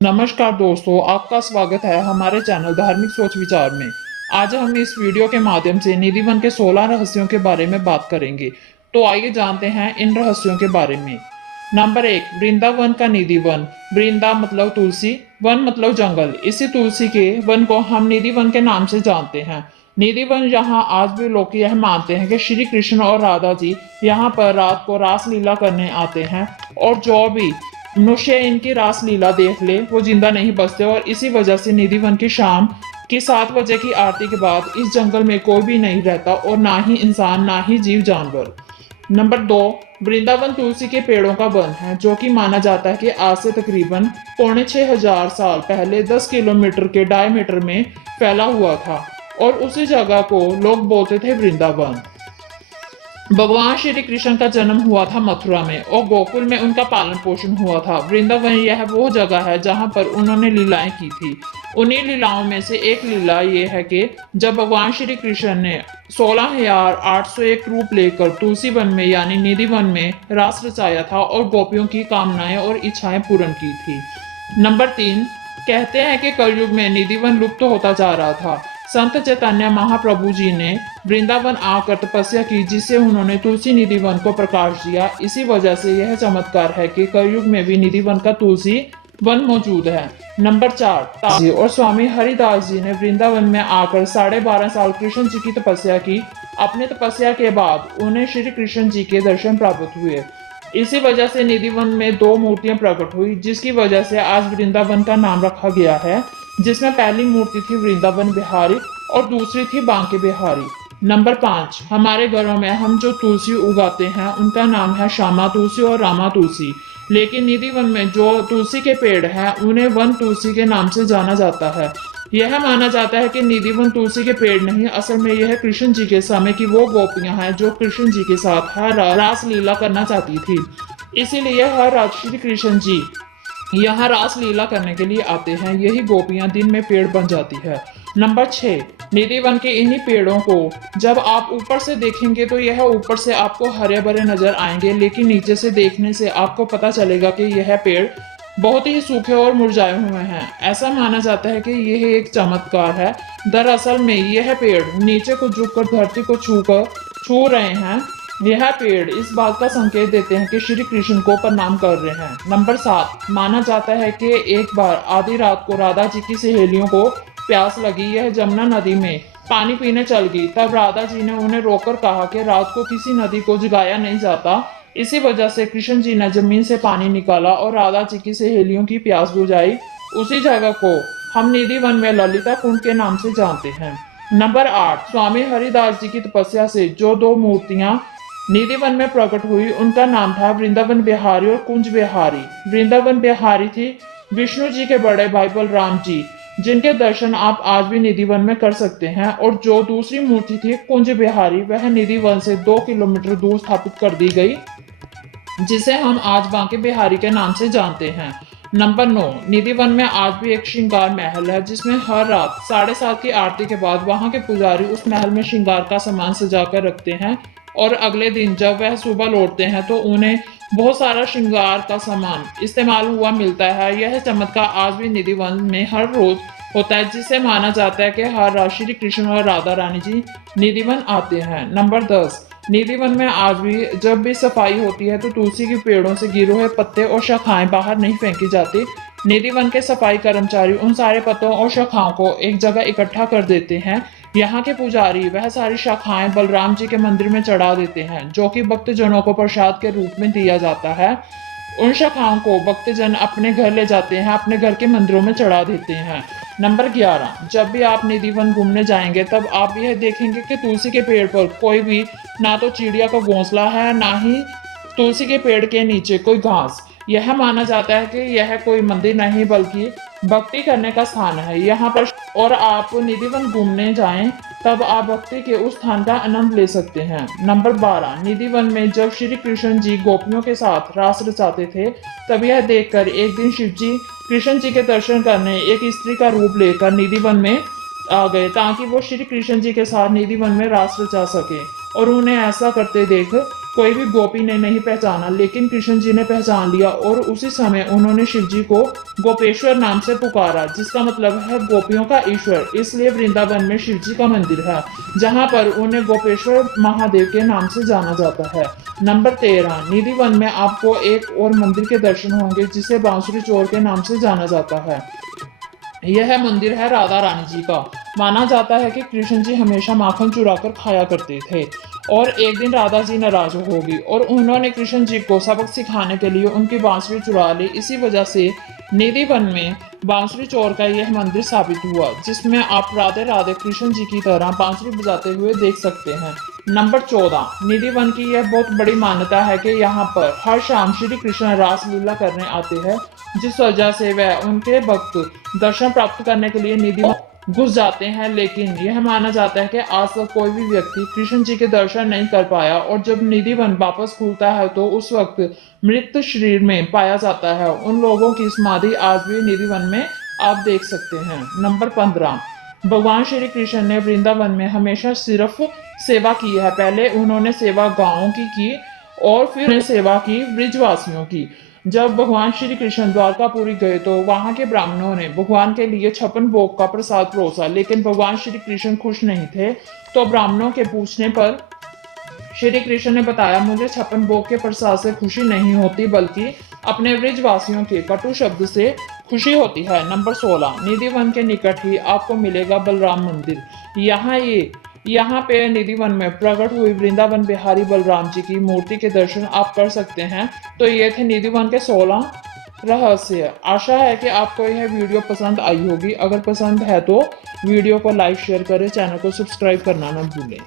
नमस्कार दोस्तों, आपका स्वागत है हमारे चैनल धार्मिक सोच विचार में। आज हम इस वीडियो के माध्यम से निधि वन के 16 रहस्यों के बारे में बात करेंगे। तो आइए जानते हैं इन रहस्यों के बारे में। नंबर 1, वृंदावन का निधि वन। वृंदा मतलब तुलसी, वन मतलब जंगल। इसी तुलसी के वन को हम निधि वन के नाम से जानते हैं। निधि वन यहाँ आज भी लोग यह मानते हैं कि श्री कृष्ण और राधा जी यहाँ पर रात को रासलीला करने आते हैं, और जो भी मनुष्य इनकी रासलीला देख ले वो जिंदा नहीं बचते। और इसी वजह से निधि वन की शाम की 7 बजे की आरती के बाद इस जंगल में कोई भी नहीं रहता, और ना ही इंसान ना ही जीव जानवर। नंबर 2, वृंदावन तुलसी के पेड़ों का वन है, जो कि माना जाता है कि आज से तकरीबन 6500 साल पहले 10 किलोमीटर के डायमीटर में फैला हुआ था, और उसी जगह को लोग बोलते थे वृंदावन। भगवान श्री कृष्ण का जन्म हुआ था मथुरा में, और गोकुल में उनका पालन पोषण हुआ था। वृंदावन यह वो जगह है जहाँ पर उन्होंने लीलाएं की थी। उन्हीं लीलाओं में से एक लीला ये है कि जब भगवान श्री कृष्ण ने 16,801 रूप लेकर तुलसी वन में यानी निधि वन में रास रचाया था, और गोपियों की कामनाएं और इच्छाएं पूर्ण की थी। नंबर 3, कहते हैं कि कलयुग में निधि वन लुप्त होता जा रहा था। संत चैतन्य महाप्रभु जी ने वृंदावन आकर तपस्या की, जिससे उन्होंने तुलसी निधि वन को प्रकाश दिया। इसी वजह से यह चमत्कार है कि कलयुग में भी निधि वन का तुलसी वन मौजूद है। नंबर 4, ताजी और स्वामी हरिदास जी ने वृंदावन में आकर 12.5 साल कृष्ण जी की तपस्या की। अपने तपस्या के बाद उन्हें श्री कृष्ण जी के दर्शन प्राप्त हुए। इसी वजह से निधि वन में 2 मूर्तियां प्रकट हुई, जिसकी वजह से आज वृंदावन का नाम रखा गया है, जिसमें पहली मूर्ति थी वृंदावन बिहारी और दूसरी थी बांके बिहारी। नंबर 5, हमारे घरों में हम जो तुलसी उगाते हैं उनका नाम है श्यामा तुलसी और रामा तुलसी। लेकिन निधि वन में जो तुलसी के पेड़ हैं उन्हें वन तुलसी के नाम से जाना जाता है। यह माना जाता है कि निधि वन तुलसी के पेड़ नहीं, असल में यह कृष्ण जी के समय की वो गोपियां हैं जो कृष्ण जी के साथ हर रास लीला करना चाहती थी। इसीलिए हर रात श्री कृष्ण जी यहाँ रास लीला करने के लिए आते हैं। यही गोपियां दिन में पेड़ बन जाती है। नंबर 6, निधि वन के इन्हीं पेड़ों को जब आप ऊपर से देखेंगे तो यह ऊपर से आपको हरे भरे नजर आएंगे, लेकिन नीचे से देखने से आपको पता चलेगा कि यह पेड़ बहुत ही सूखे और मुरझाए हुए हैं। ऐसा माना जाता है कि यह एक चमत्कार है। दरअसल में यह पेड़ नीचे को झुककर धरती को छू रहे हैं। यह पेड़ इस बात का संकेत देते हैं कि श्री कृष्ण को प्रणाम कर रहे हैं। नंबर 7, माना जाता है कि एक बार आधी रात को राधा जी की सहेलियों को प्यास लगी। यह जमुना नदी में पानी पीने चल गई। तब राधा जी ने उन्हें रोककर कहा कि रात को किसी नदी को जगाया नहीं जाता। इसी वजह से कृष्ण जी ने जमीन से पानी निकाला और राधा जी की सहेलियों की प्यास बुझाई। उसी जगह को हम निधि वन में ललिता कुंड के नाम से जानते हैं। नंबर 8, स्वामी हरिदास जी की तपस्या से जो 2 मूर्तियां निधि वन में प्रकट हुई उनका नाम था वृंदावन बिहारी और कुंज बिहारी। वृंदावन बिहारी थी विष्णु जी के बड़े भाई बलराम जी, जिनके दर्शन आप आज भी निधि वन में कर सकते हैं। और जो दूसरी मूर्ति थी कुंज बिहारी, वह निधि वन से 2 किलोमीटर दूर स्थापित कर दी गई, जिसे हम आज बांके बिहारी के नाम से जानते हैं। नंबर 9, निधि वन में आज भी एक श्रृंगार महल है, जिसमें हर रात 7:30 की आरती के बाद वहां के पुजारी उस महल में श्रृंगार का सामान सजा कर रखते हैं, और अगले दिन जब वह सुबह लौटते हैं तो उन्हें बहुत सारा श्रृंगार का सामान इस्तेमाल हुआ मिलता है। यह चमत्कार आज भी निधि वन में हर रोज होता है, जिससे माना जाता है कि हर रात श्री कृष्ण और राधा रानी जी निधि वन आते हैं। नंबर 10, निधि वन में आज भी जब भी सफाई होती है तो तुलसी के पेड़ों से गिरे हुए पत्ते और शाखाएं बाहर नहीं फेंकी जाती। निधि वन के सफाई कर्मचारी उन सारे पत्तों और शाखाओं को एक जगह इकट्ठा कर देते हैं। यहाँ के पुजारी वह सारी शाखाएं बलराम जी के मंदिर में चढ़ा देते हैं, जो कि भक्तजनों को प्रसाद के रूप में दिया जाता है। उन शाखाओं को भक्तजन अपने घर ले जाते हैं, अपने घर के मंदिरों में चढ़ा देते हैं। नंबर 11, जब भी आप निधि वन घूमने जाएंगे तब आप यह देखेंगे कि तुलसी के पेड़ पर कोई भी ना तो चिड़िया का घोंसला है, ना ही तुलसी के पेड़ के नीचे कोई घास। यह माना जाता है कि यह कोई मंदिर नहीं बल्कि भक्ति करने का स्थान है यहाँ पर। और आप निधि वन घूमने जाएं तब आप भक्ति के उस स्थान का आनंद ले सकते हैं। नंबर 12, निधि वन में जब श्री कृष्ण जी गोपियों के साथ रास रचाते थे, तब यह देखकर एक दिन शिव जी कृष्ण जी के दर्शन करने एक स्त्री का रूप लेकर निधि वन में आ गए, ताकि वो श्री कृष्ण जी के साथ निधि वन में रास रचा सके। और उन्हें ऐसा करते देख कोई भी गोपी ने नहीं पहचाना, लेकिन कृष्ण जी ने पहचान लिया और उसी समय उन्होंने शिव जी को गोपेश्वर नाम से पुकारा, जिसका मतलब है गोपियों का ईश्वर। इसलिए वृंदावन में शिव जी का मंदिर है, जहां पर उन्हें गोपेश्वर महादेव के नाम से जाना जाता है। नंबर 13, निधिवन में आपको एक और मंदिर के दर्शन होंगे, जिसे बांसुरी चोर के नाम से जाना जाता है। यह मंदिर है राधा रानी जी का। माना जाता है कि कृष्ण जी हमेशा माखन चुरा कर खाया करते थे और एक दिन राधा जी नाराज होगी और उन्होंने कृष्ण जी को सबक सिखाने के लिए उनकी बांसुरी चुरा ली। इसी वजह से निधिवन में बांसुरी चोर का यह मंदिर स्थापित हुआ, जिसमें आप राधे राधे कृष्ण जी की तरह बांसुरी बजाते हुए देख सकते हैं। नंबर 14, निधिवन की यह बहुत बड़ी मान्यता है कि यहाँ पर हर शाम श्री कृष्ण रासलीला करने आते हैं, जिस वजह से वह उनके भक्त दर्शन प्राप्त करने के लिए निधिवन घुस जाते हैं। लेकिन यह माना जाता है कि आज तक कोई भी व्यक्ति कृष्ण जी के दर्शन नहीं कर पाया और जब निधिवन वापस खुलता है तो उस वक्त मृत शरीर में पाया जाता है। उन लोगों की समाधि आज भी निधिवन में आप देख सकते हैं। नंबर 15, भगवान श्री कृष्ण ने वृंदावन में हमेशा सिर्फ सेवा की है। पहले उन्होंने सेवा गांवों की और फिर उन्होंने सेवा की ब्रिजवासियों की। जब भगवान श्री कृष्ण द्वारकापुरी गए तो वहां के ब्राह्मणों ने भगवान के लिए 56 भोग का प्रसाद परोसा, लेकिन भगवान श्री कृष्ण खुश नहीं थे। तो ब्राह्मणों के पूछने पर श्री कृष्ण ने बताया, मुझे 56 भोग के प्रसाद से खुशी नहीं होती, बल्कि अपने ब्रिजवासियों के कटु शब्द से खुशी होती है। नंबर 16, निधिवन के निकट ही आपको मिलेगा बलराम मंदिर। यहाँ पे निधिवन में प्रकट हुई वृंदावन बिहारी बलराम जी की मूर्ति के दर्शन आप कर सकते हैं। तो ये थे निधिवन के 16 रहस्य। आशा है कि आपको यह वीडियो पसंद आई होगी। अगर पसंद है तो वीडियो को लाइक शेयर करें, चैनल को सब्सक्राइब करना न भूलें।